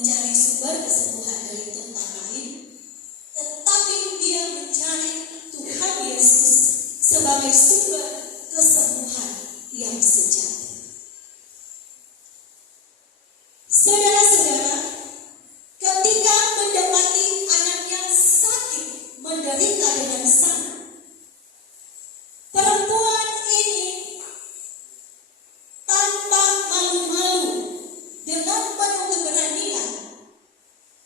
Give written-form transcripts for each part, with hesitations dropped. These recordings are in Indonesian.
mencari sumber kesembuhan dari tempat lain, tetapi dia mencari Tuhan Yesus sebagai sumber kesembuhan yang sejati. Saudara-saudara, ketika mendapati anaknya sakit, menderita dengan sangat, perempuan ini tanpa malu-malu, dengan penuh keberanian,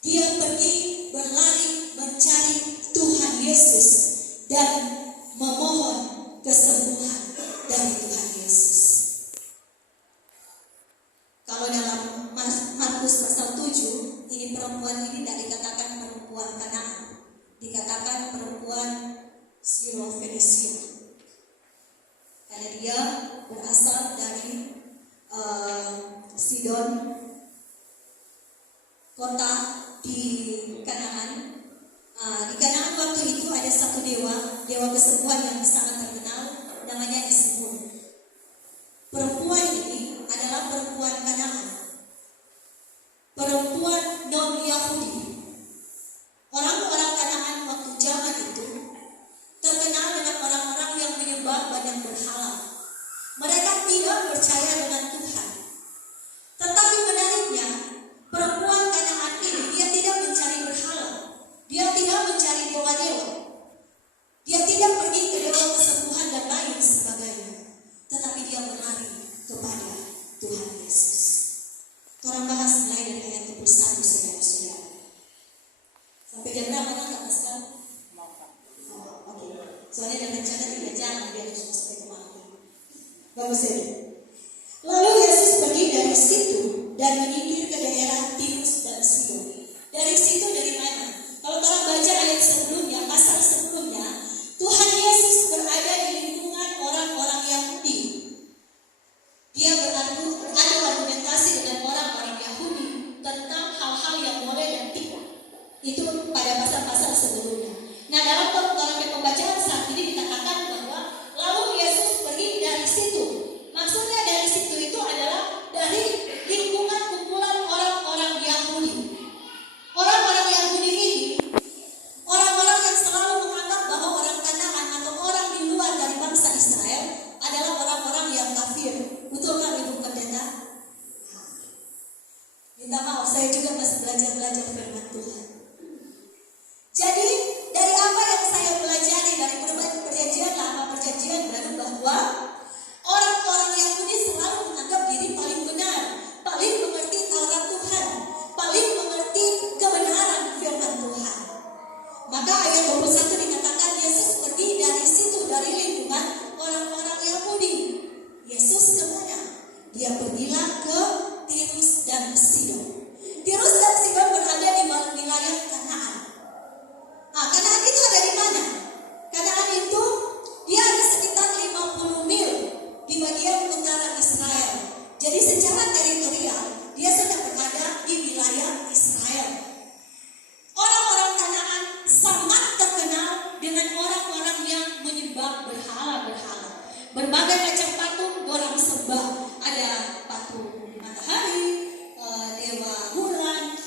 dia pergi berlari mencari Tuhan Yesus dan memohon kesembuhan dari Tuhan Yesus. Kalau dalam Markus pasal 7, ini perempuan ini tidak dikatakan perempuan Kanaan, dikatakan perempuan Sirofenisia, karena dia berasal dari Sidon, kota di Kanaan. Di Kanaan waktu itu ada satu dewa kesembuhan yang sangat terkenal, namanya Ismun. Perempuan ini adalah perempuan Kanaan, perempuan non-Yahudi. Orang-orang Kanaan waktu zaman itu terkenal dengan orang-orang yang menyembah badan berhala. Mereka tidak percaya dengan Tuhan. Tetapi menariknya, perempuan Kanaan ini dia tidak mencari berhala, dia tidak mencari dewa-dewa, dia tidak pergi ke dewa kesembuhan dan lain sebagainya, tetapi dia berlari kepada Tuhan Yesus. Orang bahas mulai dari ayat 21, saudara-saudara. Sampai jam berapa kan Pastor? Oke. Soalnya ada rencana 3 jam, dia harus sampai ke malam. Bagus ya. Lalu Yesus pergi dari situ dan menyingkir ke daerah Tirus dan Sidon. Dari situ dari mana? Kalau orang baca ayat sebelumnya, pasal sebelumnya, Tuhan Yesus berada di lingkungan orang-orang Yahudi. Dia beradu argumentasi dengan orang-orang Yahudi tentang hal-hal yang boleh dan tidak. Itu pada pasal-pasal sebelumnya. Nah, dalam pembacaan saat ini dikatakan bahwa lalu Yesus pergi dari situ. Maksudnya dari situ itu adalah dari lingkungan kumpulan orang-orang Yahudi. Orang-orang Yahudi ini orang-orang yang selalu menganggap bahwa orang Kanaan atau orang di luar dari bangsa Israel adalah orang-orang yang kafir. Betul kan Ibu Pendeta? Minta maaf, saya juga masih belajar firman Tuhan. Jadi dari apa yang saya pelajari dari perjanjian lama, perjanjian baru, bahwa orang-orang Yahudi selalu menganggap diri paling benar, paling mengerti Taurat Tuhan, paling mengerti kebenaran firman Tuhan. Maka ayat 21 dikatakan Yesus pergi dari situ, dari lingkungan orang-orang Yahudi. Yesus kemana? Dia pergilah ke Tirus dan Sidon. Tirus dan Sidon berada di wilayah Kanaan. Kanaan itu ada di mana? Kanaan itu dia ada sekitar 50 mil di bagian utara Israel. Jadi secara teritorial dia sedang berada di wilayah Israel. Orang-orang Kanaan sangat terkenal dengan orang-orang yang menyembah berhala-berhala. Berbagai macam patung orang sembah. Ada patung matahari, dewa bulan,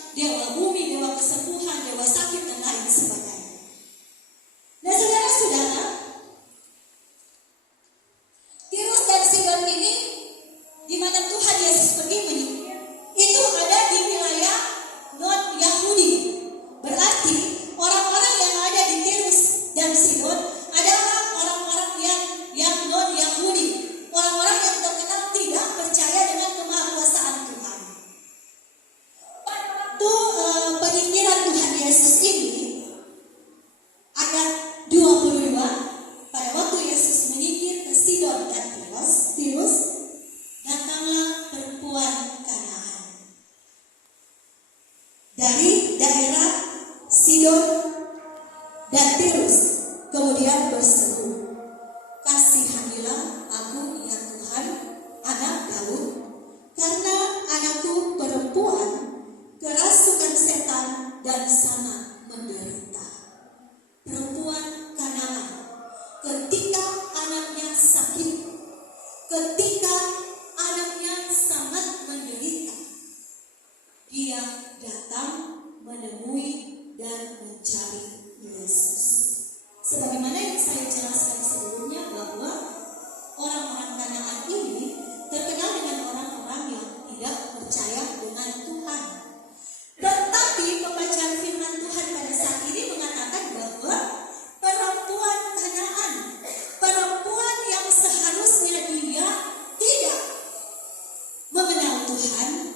Tuhan,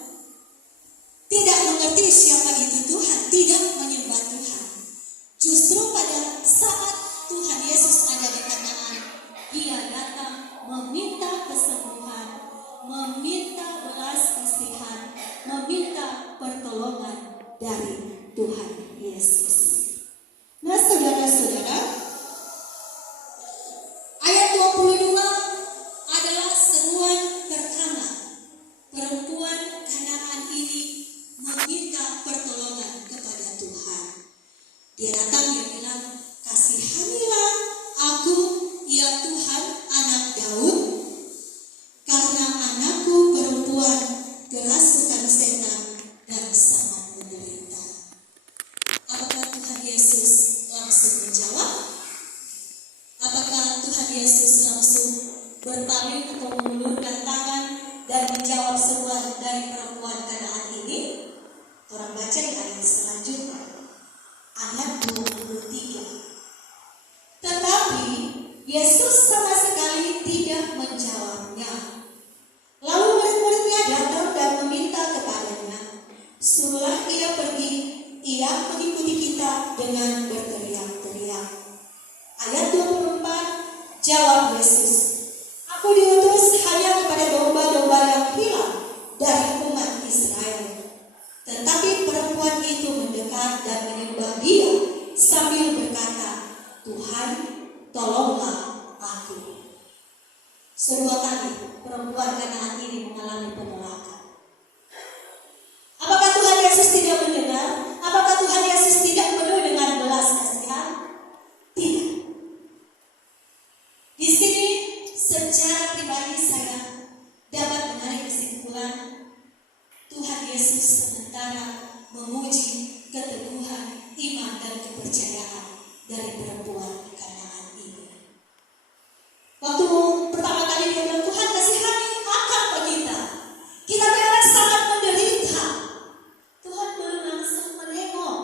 tidak mengerti siapa itu Tuhan, tidak menyembah Tuhan. Justru pada saat Tuhan Yesus ada di Kanaan, Ia datang meminta kesembuhan, meminta belas kasihan, meminta pertolongan dari Tuhan Yesus. Nah, saudara-saudara, ayat 22 adalah seruan pertama. Perempuan Kanaan ini meminta pertolongan kepada Tuhan. Dia datang, dia bilang, kasihanilah aku, ya Tuhan, anak Daud, karena anakku perempuan kerasukan setan dan sangat menderita. Apakah Tuhan Yesus langsung menjawab? Apakah Tuhan Yesus langsung berpaling atau mengulurkan tangan dan menjawab seruan dari perempuan Kanaan ini? Orang baca di ayat selanjutnya, ayat 23. Tetapi Yesus sama sekali tidak menjawabnya. Lalu murid-muridnya datang dan meminta kepadanya, suruhlah ia pergi, ia mengikuti kita dengan berteriak-teriak. Ayat 24, jawab Yesus, aku diutus hanya kepada domba-domba yang hilang dari umat Israel. Tetapi perempuan itu mendekat dan menyembah Dia sambil berkata, Tuhan, tolonglah aku. Kedua kali perempuan Kanaan ini mengalami penolakan. Apakah Tuhan Yesus tidak mendengar? Apakah Tuhan Yesus tidak penuh dengan belas kasihan? Tidak. Di sini secara pribadi saya dapat menarik kesimpulan Tuhan Yesus sementara menguji keteguhan iman dan kepercayaan dari perempuan Kanaan ini. Waktu pertama kali dia bilang, Tuhan kasihani akan kita. Kita memang sangat menderita. Tuhan belum langsung menengok.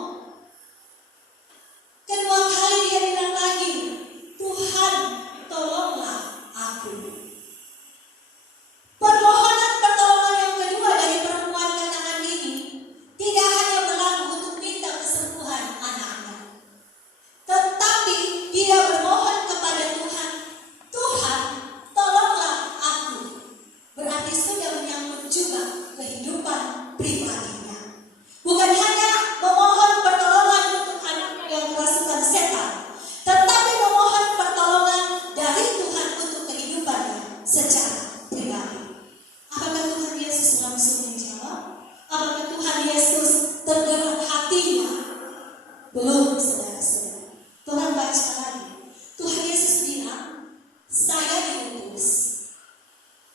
Kedua kali dia bilang lagi, Tuhan tolonglah aku. Permohonan pertolongan yang kedua dari perempuan Kanaan ini tidak hanya berlaku untuk minta kesembuhan anaknya, tetapi dia bermohon kepada Tuhan, Tuhan tolonglah aku. Berarti sudah menyangkut juga kehidupan pribadinya. Bukan hanya memohon pertolongan untuk anaknya yang kerasukan setan, tetapi memohon pertolongan dari Tuhan untuk kehidupannya secara pribadi. Apakah Tuhan Yesus langsung menjawab? Apakah Tuhan Yesus tergerak hatinya? Belum, saudara-saudara. Tuhan baca lagi. Tuhan Yesus bilang, saya diutus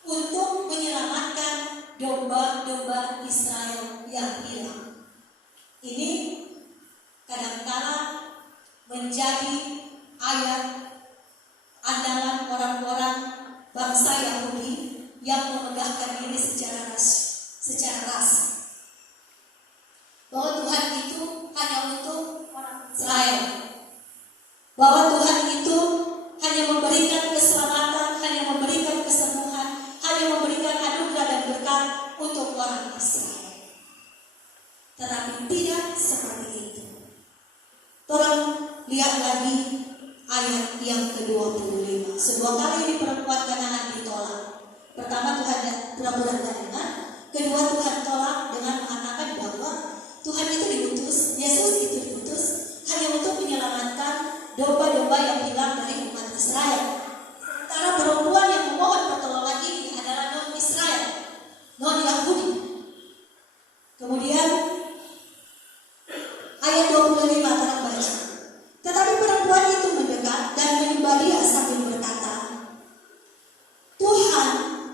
untuk menyelamatkan domba-domba Israel yang hilang. Ini kadang-kala menjadi ayat andalan orang-orang bangsa Yahudi yang memegahkan diri secara rasi. Bahwa Tuhan itu hanya untuk orang Israel. Bahwa Tuhan itu hanya memberikan keselamatan, hanya memberikan kesembuhan, hanya memberikan anugerah dan berkat untuk orang Israel. Tetapi tidak seperti itu. Tolong lihat lagi ayat yang ke-25. Kedua kali ini perempuan Kanaan ditolak. Pertama Tuhan pura-pura tidak dengar. Kedua Tuhan tolak dengan mengatakan bahwa Tuhan itu diutus, Yesus itu diutus hanya untuk menyelamatkan domba-domba yang hilang dari umat Israel. Sementara perempuan yang memohon pertolongan ini adalah non-Israel, non-Yahudi. Kemudian ayat 25 tolong baca. Tetapi perempuan itu mendekat dan menyembah Dia sambil berkata, Tuhan,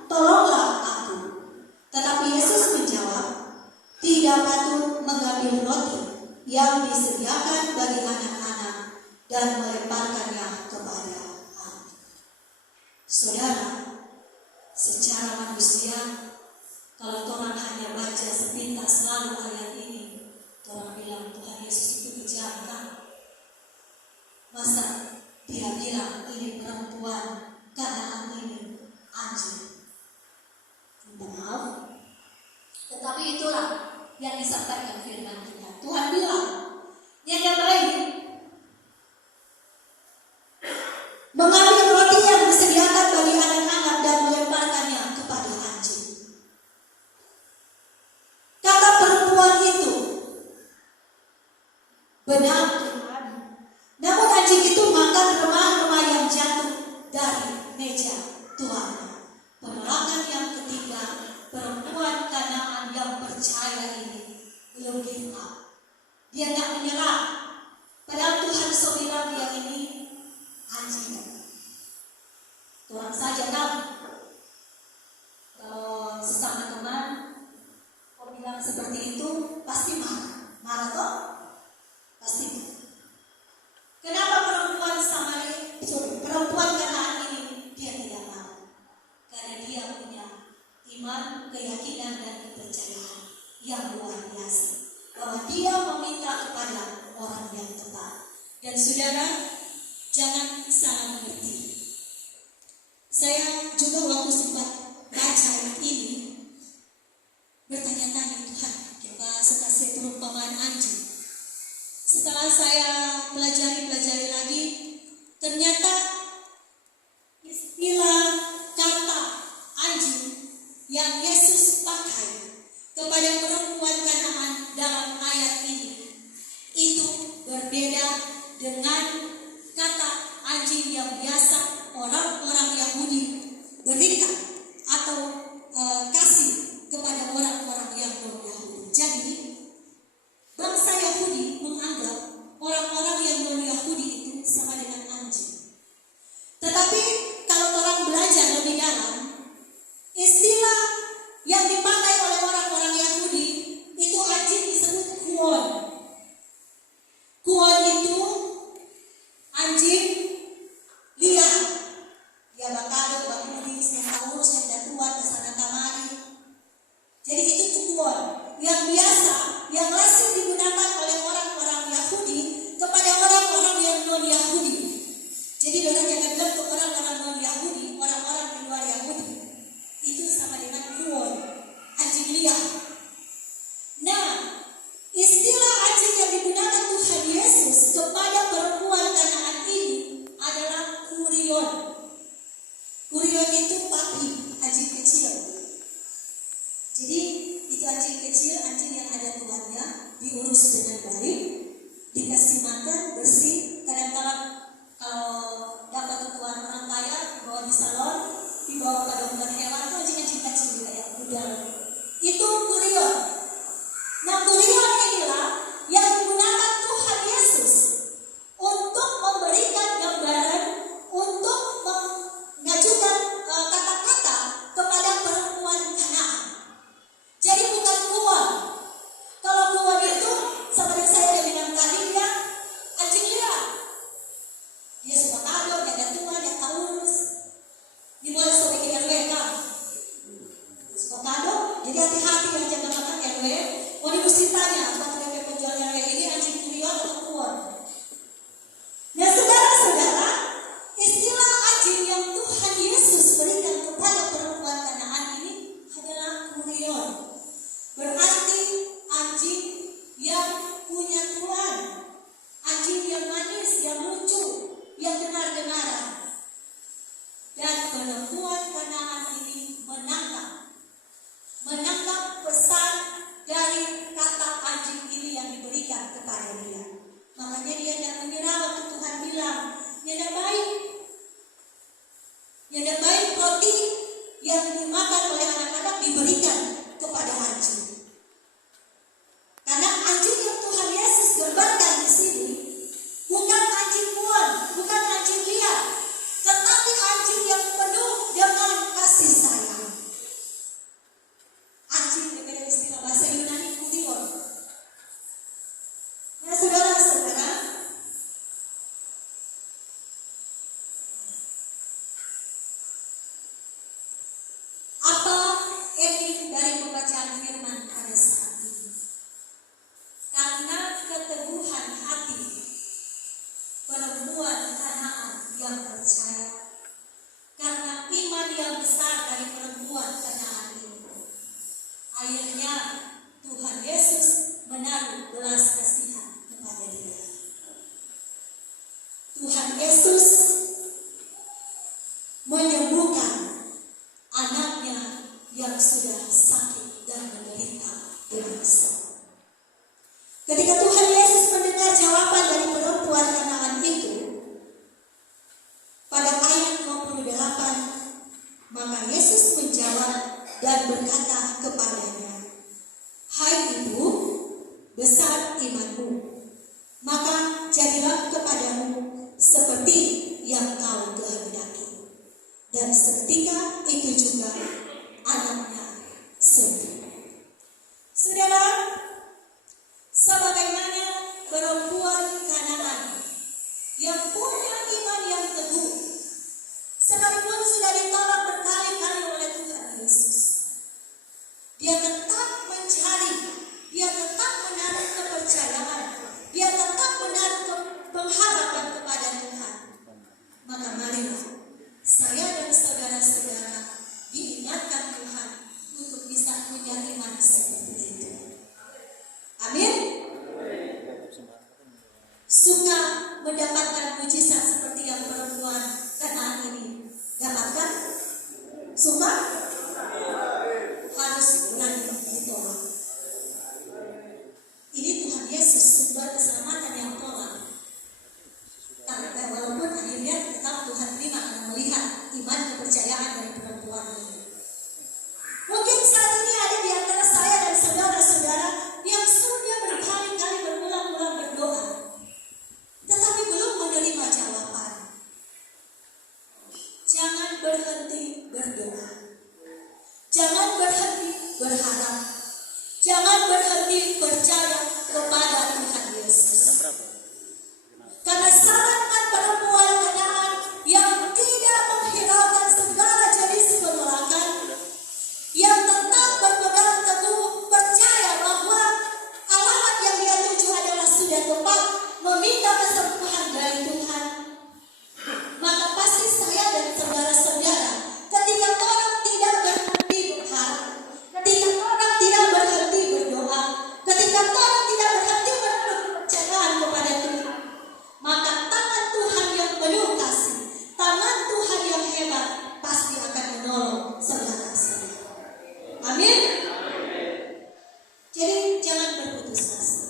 tolonglah aku. Tetapi Yesus menjawab, tidak patut mengambil roti yang disediakan bagi anak-anak dan melemparkannya kepada anak. Saudara, secara manusia, kalau orang hanya baca sepintas lalu ayat ini, orang bilang Tuhan Yesus itu kejam kan? Masa dia bilang ini perempuan Kanaan ini anjing? Maaf, seperti itu pasti marah. Marah toh? Pasti marah. Kenapa perempuan Kanaan ini dia tidak marah? Karena dia punya iman, keyakinan dan kepercayaan yang luar biasa, bahwa dia meminta kepada orang yang tepat. Dan saudara, jangan salah mengerti. Saya juga waktu sempat baca ayat ini bertanya-tanya, Tuhan, coba sekasih perumpamaan anjing. Setelah saya pelajari lagi, ternyata istilah kata anjing yang Yesus pakai kepada perempuan Kanaan dalam ayat ini itu berbeda dengan kata anjing yang biasa orang-orang Yahudi berikan atau kasih kepada orang-orang yang non-Yahudi. Jadi bangsa Yahudi menganggap orang-orang yang non-Yahudi itu sama dengan anjing. Tetapi kalau orang belajar lebih dalam, istilah yang dipakai oleh orang-orang Yahudi itu anjing disebut kuon. Kuon itu anjing liar. Dia bakal bakudis, yang taurus, yang datuan, kesana kamari. Jadi itu tuh kuon yang biasa, yang lazim digunakan oleh orang-orang Yahudi kepada orang-orang yang non-Yahudi. Jadi orang jangan bilang ke orang-orang non-Yahudi, orang-orang di luar Yahudi. Itu sama dengan kuon, anjing liar. Nah, istilah anjing yang digunakan Tuhan Yesus kepada perempuan Kanaan ini adalah kurion. Kurion itu papi, anjing kecil. Jadi itu anjing kecil, anjing yang ada tuannya, diurus dengan baik, dikasih makan bersih. Kadang-kadang kalau dapat tuan orang kaya, dibawa di salon, dibawa ke dokter hewan, itu anjing-anjing kecil kayak kuda. Itu kurion. Nah, kurion inilah yang digunakan Tuhan Yesus untuk memberikan gambaran, untuk mengajukan kata-kata kepada perempuan Kanaan. Jadi bukan kuon. Kalau kuon itu seperti saya bilang tadi, dia anjing liar. Dia suka kado, dia tua, dia taurus. Dimulai sebagai RW kan. Suka kado, jadi hati-hati yang jaga makan RW. Mau mesti tanya, apakah penjual RW ini anjing kurion atau kuon? Nah, saudara-saudara, istilah anjing yang Tuhan Yesus berikan kepada perempuan Kanaan ini adalah kurion. Berarti anjing yang punya tuan, anjing yang manis, yang lucu, yang dengar-dengaran. Dan perempuan Kanaan ini menangkap pesan dari kata anjing ini yang diberikan kepada dia. Makanya dia tidak menyerah waktu Tuhan bilang, nyada baik roti yang dimakan oleh anak-anak diberikan kepada anjing. Karena anjing yang Tuhan Yesus gambarkan di sini bukan anjing kuon, bukan anjing liar, tetapi anjing yang penuh dengan kasih sayang. Anjing dengan istilah bahasa Yunani kurion. Nah, saudara-saudara, apa ending dari pembacaan firman pada saat ini? Karena keteguhan hati perempuan Kanaan yang percaya, karena iman yang besar dari perempuan Kanaan ini, akhirnya Tuhan Yesus menaruh belas kasihan kepada dia. Tuhan Yesus menyembuhkan anaknya yang sudah sakit dan menderita demam. Ketika Tuhan Yesus mendengar jawaban dari perempuan Kanaan itu, pada ayat 28, maka Yesus menjawab dan berkata kepadanya, "Hai ibu, besar imanmu, maka jadilah kepadamu seperti yang kau kehendaki." Dan seketika itu juga anaknya sembuh. Saudara, dia tetap mencari, dia tetap menaruh kepercayaan, dia tetap menaruh pengharapan kepada Tuhan. Maka marilah saya dan saudara-saudara diingatkan Tuhan untuk bisa punya iman seperti itu. Amin. Suka mendapatkan mujizat seperti yang perempuan Kanaan ini dapatkan? Suka? Harus berani ditolak. Ini Tuhan Yesus sumber keselamatan yang tolak. Walaupun akhirnya tetap Tuhan terima karena melihat iman kepercayaan dari perempuan ini. Mungkin saat ini ada di antara saya dan saudara-saudara yang sudah berkali-kali berulang-ulang berdoa, tetapi belum menerima jawaban. Jangan berhenti berdoa. Jangan berhenti berharap. Jangan berhenti percaya kepada Tuhan Yesus. Karena sangat perempuan Kanaan yang tidak menghiraukan segala jenis penolakan, yang tetap berpegang teguh percaya bahwa alamat yang dia tuju adalah sudah tepat, meminta kesembuhan dari Tuhan. Maka pasti saya dan saudara-saudara, ketika orang tidak berhenti berharap, ketika orang tidak berhenti berdoa, ketika orang tidak berhenti menaruh kepercayaan kepada Tuhan, maka tangan Tuhan yang penuh kasih, tangan Tuhan yang hebat pasti akan menolong saudara-saudara. Amin. Jadi jangan berputus asa.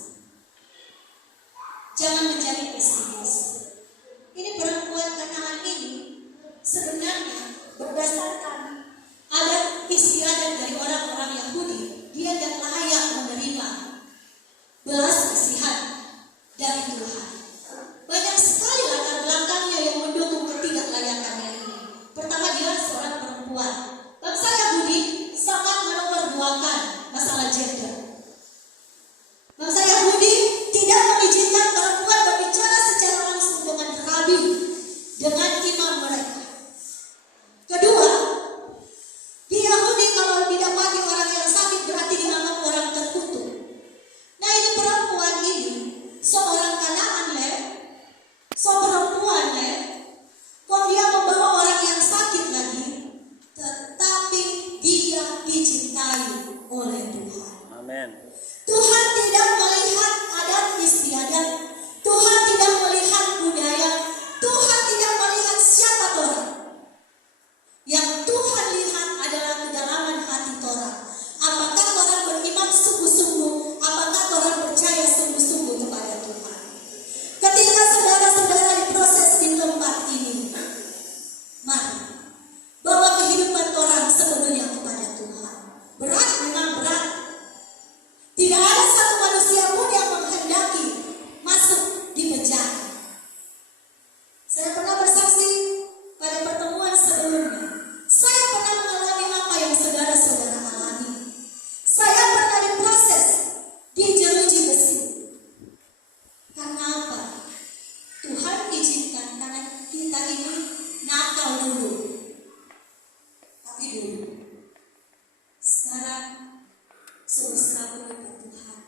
Jangan menjadi pesimis. Ini perempuan Kanaan ini sebenarnya berdasarkan adat istiadat dari orang-orang Yahudi, dia tidak layak menerima belas kasihan dari Tuhan. Banyak sekali latar belakangnya yang mendukung ketidaklayakannya ini. Pertama, dia seorang perempuan. Bangsa Yahudi sangat menomorduakan masalah gender. Bangsa Yahudi tidak mengizinkan perempuan berbicara secara langsung dengan rabi, dengan imam mereka. Kedua, di Yahudi kalau didapati orang yang sakit berarti dianggap orang terkutuk. Nah, ini perempuan ini seorang Kanaan seorang perempuan kok dia membawa orang yang sakit lagi, tetapi dia dicintai oleh Tuhan. Amin. Tuhan tidak melihat adat istiadat, Tuhan tidak melihat budaya, Tuhan tidak melihat siapa orang. Yang Tuhan lihat adalah kedalaman hati orang. Apakah orang beriman sungguh-sungguh? Apakah orang percaya sungguh-sungguh kepada Tuhan? Ketika saudara-saudara diproses di tempat ini, mari bawa kehidupan orang sepenuhnya kepada Tuhan. Berat memang berat. Tidak ada satu manusia pun yang menghendaki masuk di penjara. Saya pernah bersaksi pada pertemuan sebelumnya. Saya pernah mengalami apa yang saudara-saudara alami. Saya pernah diproses di jeruji besi. Karena apa? Tuhan izinkan karena kita ini nakal dulu. Tapi dulu. Sekarang berserah kepada Tuhan.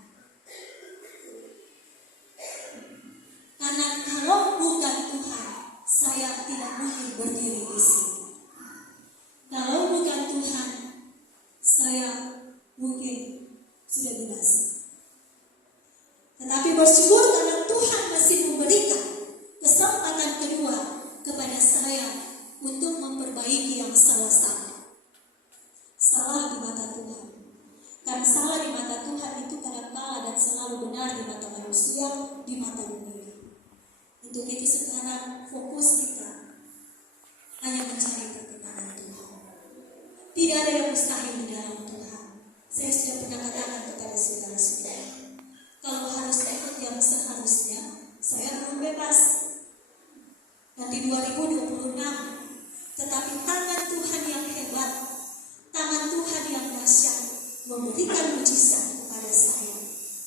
Karena kalau bukan Tuhan, saya tidak mungkin berdiri di sini. Kalau bukan Tuhan, saya mungkin sudah binasa. Tetapi bersyukur karena Tuhan masih memberikan kesempatan kedua kepada saya untuk memperbaiki yang salah-salah. Salah di mata Tuhan. Karena salah di mata Tuhan itu kadang-kala dan selalu benar di mata manusia, di mata dunia. Untuk itu sekarang fokus kita hanya mencari perkenan Tuhan. Tidak ada yang mustahil di dalam Tuhan. Saya sudah pernah katakan kepada saudara-saudara, kalau harus ikut yang seharusnya, saya belum bebas. Nanti 2026, tetapi tangan Tuhan yang hebat, tangan Tuhan yang dahsyat memberikan mujizat kepada saya,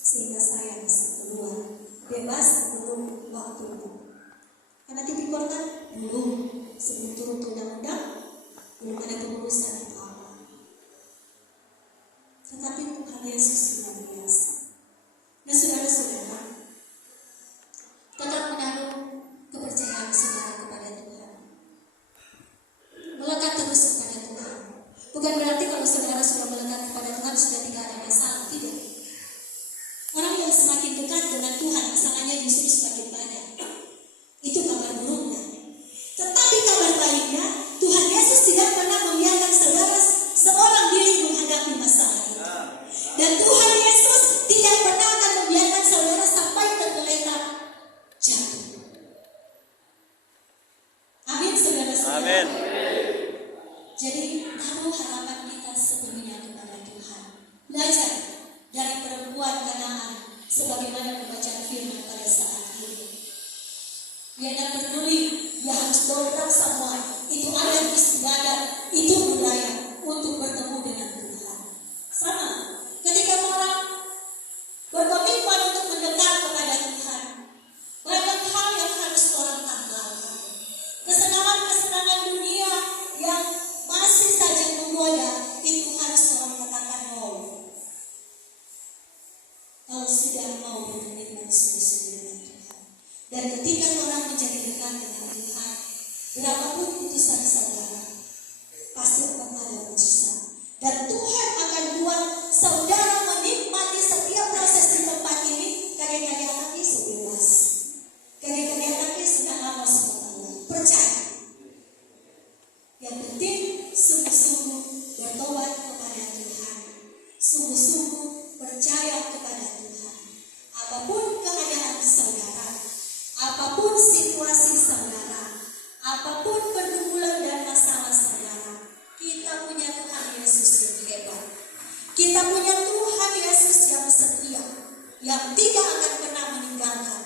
sehingga saya bisa keluar bebas sebelum waktunya. Karena tipikor kan belum sebelum turun undang-undang belum ada pengurusan apa-apa. Tetapi Tuhan Yesus luar biasa. Nah saudara-saudara, tetap menaruh kepercayaan saudara kepada Tuhan. Melekat terus kepada Tuhan. Bukan berarti kalau saudara sudah melekat kepada Tuhan sudah tidak ada masalah, tidak. Orang yang semakin dekat dengan Tuhan, masalahnya justru semakin banyak. Itu kabar buruknya. Tetapi kabar baiknya, Tuhan Yesus tidak pernah membiarkan saudara seorang diri menghadapi masalah itu. Dan Tuhan Yesus tidak pernah akan membiarkan saudara sampai tergeletak jatuh. Amin, saudara-saudara. Amin. Jadi taruh harapan kita sepenuhnya kepada Tuhan. Belajar dari perempuan Kanaan sebagaimana pembacaan firman pada saat ini. Dia tidak peduli, dia harus dobrak semua. Itu adat istiadat, itu budaya untuk bertemu dengan Tuhan. Sama, ketika orang berkomitmen untuk mendekat kepada Tuhan, banyak hal yang harus orang tanggalkan. Kesenangan-kesenangan dunia yang masih saja menggoda, itu harus orang katakan no. Kalau sudah mau berkomitmen sungguh-sungguh dengan Tuhan. Dan ketika orang menjadi dekat dengan Tuhan, berapapun putusan saudara, pasti akan ada mujizat. Dan Tuhan akan buat saudara menikmati setiap proses di tempat ini. Kadang-kadang anaknya sebebas, kadang-kadang anaknya sudah lama sama Allah. Percaya. Yang penting sungguh-sungguh bertobat kepada Tuhan, sungguh-sungguh percaya kepada Tuhan. Apapun keadaan saudara, apapun situasi saudara, apapun pergumulan dan masalah saudara, kita punya Tuhan Yesus yang hebat. Kita punya Tuhan Yesus yang setia, yang tidak akan pernah meninggalkan.